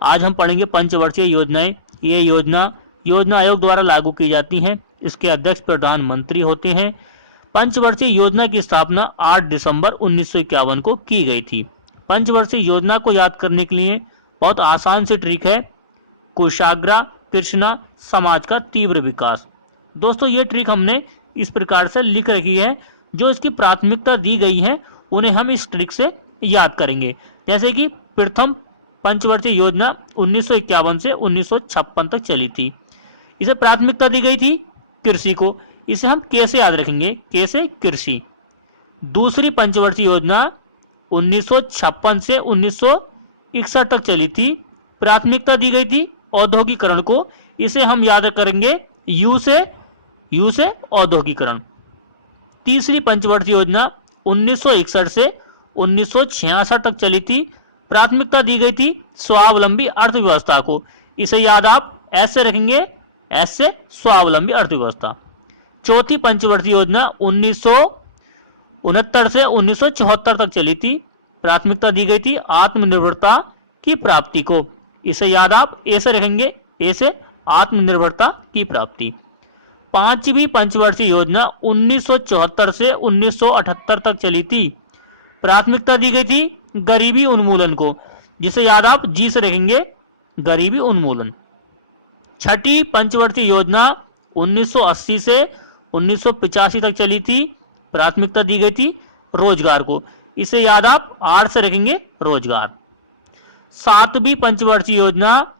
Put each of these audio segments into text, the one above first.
आज हम पढ़ेंगे पंचवर्षीय योजनाएं। ये योजना आयोग द्वारा लागू की जाती हैं। इसके अध्यक्ष प्रधानमंत्री होते हैं। पंचवर्षीय योजना की स्थापना 8 दिसंबर 1951 को की गई थी। पंचवर्षीय योजना को याद करने के लिए बहुत आसान सी ट्रिक है, कुशाग्र कृष्णा समाज का तीव्र विकास। दोस्तों ये ट्रिक हमने इस प्रकार से लिख रखी है, जो इसकी प्राथमिकता दी गई है उन्हें हम इस ट्रिक से याद करेंगे। जैसे कि प्रथम पंचवर्षीय योजना 1951 से 1956 तक चली थी। इसे प्राथमिकता दी गई थी कृषि को। इसे हम कैसे याद रखेंगे? कैसे? कृषि। दूसरी पंचवर्षीय योजना 1956 से 1961 तक चली थी। प्राथमिकता दी गई थी औद्योगिकरण को। इसे हम याद करेंगे यू से औद्योगिकरण। तीसरी पंचवर्षीय योजना 1961 से 1966 तक चली थी। प्राथमिकता दी गई थी स्वावलंबी अर्थव्यवस्था को। इसे याद आप ऐसे रखेंगे, ऐसे स्वावलंबी अर्थव्यवस्था। चौथी पंचवर्षीय योजना 1969 से 1974 तक चली थी। प्राथमिकता दी गई थी आत्मनिर्भरता की प्राप्ति को। इसे याद आप ऐसे रखेंगे, ऐसे आत्मनिर्भरता की प्राप्ति। पांचवी पंचवर्षीय योजना 1974 से 1978 तक चली थी। प्राथमिकता दी गई थी गरीबी उन्मूलन को। जिसे याद आप जी से रखेंगे, गरीबी उन्मूलन। छठी पंचवर्षीय योजना 1980 से 1985 तक चली थी। प्राथमिकता दी गई थी रोजगार को। इसे याद आप आर से रखेंगे, रोजगार। सातवीं पंचवर्षीय योजना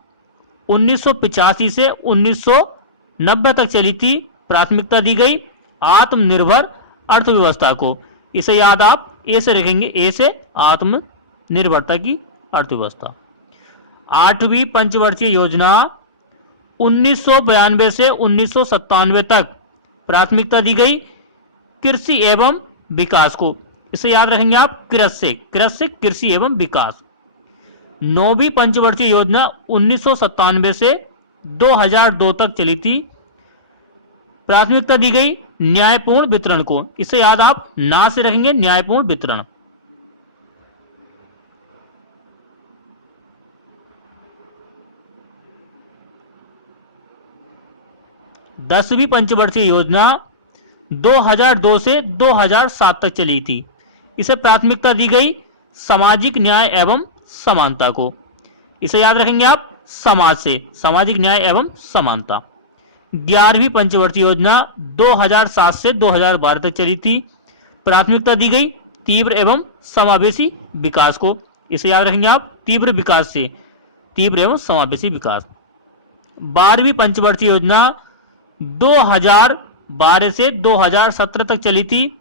1985 से 1990 तक चली थी। प्राथमिकता दी गई आत्मनिर्भर अर्थव्यवस्था को। इसे याद आप ए से रखेंगे, ए से आत्मनिर्भरता की अर्थव्यवस्था। आठवीं पंचवर्षीय योजना 1992 से 1997 तक। प्राथमिकता दी गई कृषि एवं विकास को। इसे याद रखेंगे आप कृषि कृषि एवं विकास। नौवीं पंचवर्षीय योजना 1997 से 2002 तक चली थी। प्राथमिकता दी गई न्यायपूर्ण वितरण को। इसे याद आप ना से रखेंगे, न्यायपूर्ण वितरण। दसवीं पंचवर्षीय योजना 2002 से 2007 तक चली थी। इसे प्राथमिकता दी गई सामाजिक न्याय एवं समानता को। इसे याद रखेंगे आप समाज से, सामाजिक न्याय एवं समानता। 11वीं पंचवर्षीय योजना 2007 से 2012 तक चली थी। प्राथमिकता दी गई तीव्र एवं समावेशी विकास को। इसे याद रखेंगे आप तीव्र विकास से, तीव्र एवं समावेशी विकास। 12वीं पंचवर्षीय योजना 2012 से 2017 तक चली थी।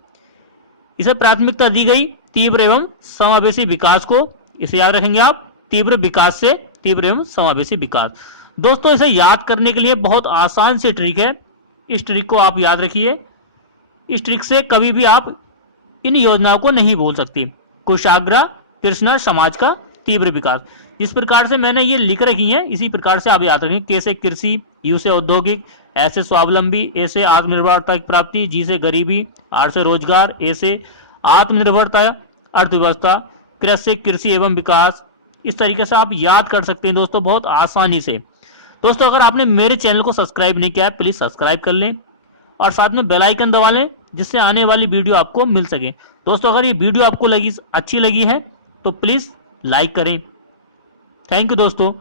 इसे प्राथमिकता दी गई तीव्र एवं समावेशी विकास को। इसे याद रखेंगे आप तीव्र विकास से, तीव्र एवं समावेशी विकास। दोस्तों इसे याद करने के लिए बहुत आसान सी ट्रिक है। इस ट्रिक को आप याद रखिए। इस ट्रिक से कभी भी आप इन योजनाओं को नहीं भूल सकते। कुशाग्र कृष्णा समाज का तीव्र विकास। जिस प्रकार से मैंने ये लिख रखी है, इसी प्रकार से आप याद रखें। कैसे कृषि, यू से औद्योगिक, ऐसे स्वावलंबी, ऐसे आत्मनिर्भरता की प्राप्ति, जी से गरीबी, आर से रोजगार, ऐसे आत्मनिर्भरता अर्थव्यवस्था, कृषि कृषि एवं विकास। इस तरीके से आप याद कर सकते हैं दोस्तों, बहुत आसानी से। दोस्तों अगर आपने मेरे चैनल को सब्सक्राइब नहीं किया है, प्लीज सब्सक्राइब कर लें और साथ में बेल आइकन दबा लें, जिससे आने वाली वीडियो आपको मिल सके। दोस्तों अगर ये वीडियो आपको अच्छी लगी है तो प्लीज लाइक करें। थैंक यू दोस्तों।